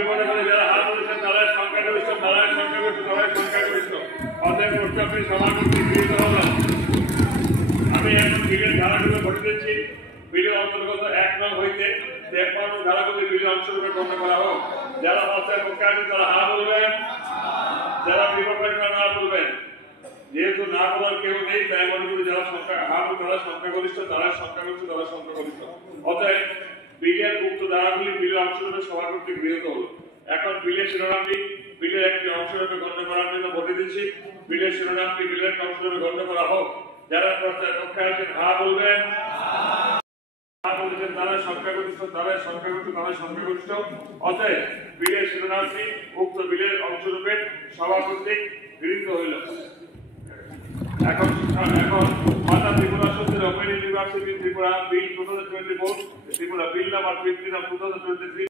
আমি মনে করি যারা হাত তুলেছেন তারা সংখ্যাগরিষ্ঠ, অতএব প্রস্তাবটি সভাপতি গৃহীত হল। আমি এখন বিলের ধারাগুলো ঘটে দিচ্ছি। বিলের অন্তর্গত 1 নং হইতে 53 ধারাগুলি বিলের অংশরূপে গণ্য করা হোক। যারা হস্তের পক্ষে আছেন তারা হা বলবেন, যারা বিপক্ষে না বলবেন। যেহেতু না বলার কেউ নেই, তাই মনে করি যারা সংখ্যাগরিষ্ঠ তারা সংখ্যাগরিষ্ঠ। অতএব বিলের উক্ত ধারাগুলি বিলের অংশরূপে সভা কর্তৃক গৃহীত হল। এখন বিলের শিরোনামটি বিলের একটি অংশরূপে গণ্য করার জন্য ভোটে দিচ্ছি। বিলের শিরোনামটি বিলের অংশরূপে গণ্য করা হোক। যারা প্রস্তাবের পক্ষে আছেন হা বলবেন, তারা সংখ্যাগরিষ্ঠ। অতএব বিলের শিরোনামটি উক্ত বিলের অংশরূপে সভা কর্তৃক গৃহীত হইল। এখন মাতা ত্রিপুরা সত্যের open university Tripura bill 2024, Tripura bill number 15 of 2023